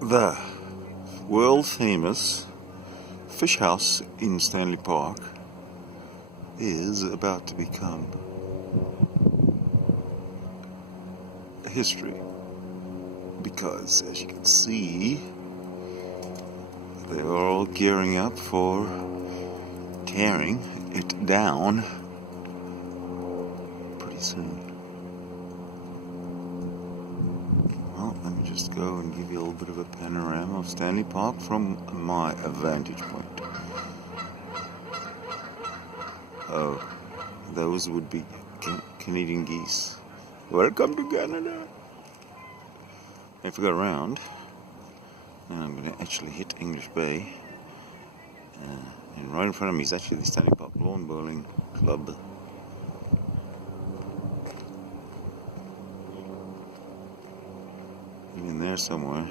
The world famous fish house in Stanley Park is about to become history, because as you can see, they are all gearing up for tearing it down pretty soon. Well, let me just go and give you a little bit of a panorama of Stanley Park from my vantage point. Oh, those would be Canadian geese. Welcome to Canada. If I go around, now I'm going to actually hit English Bay. And right in front of me is actually the Stanley Park Lawn Bowling Club. In there somewhere.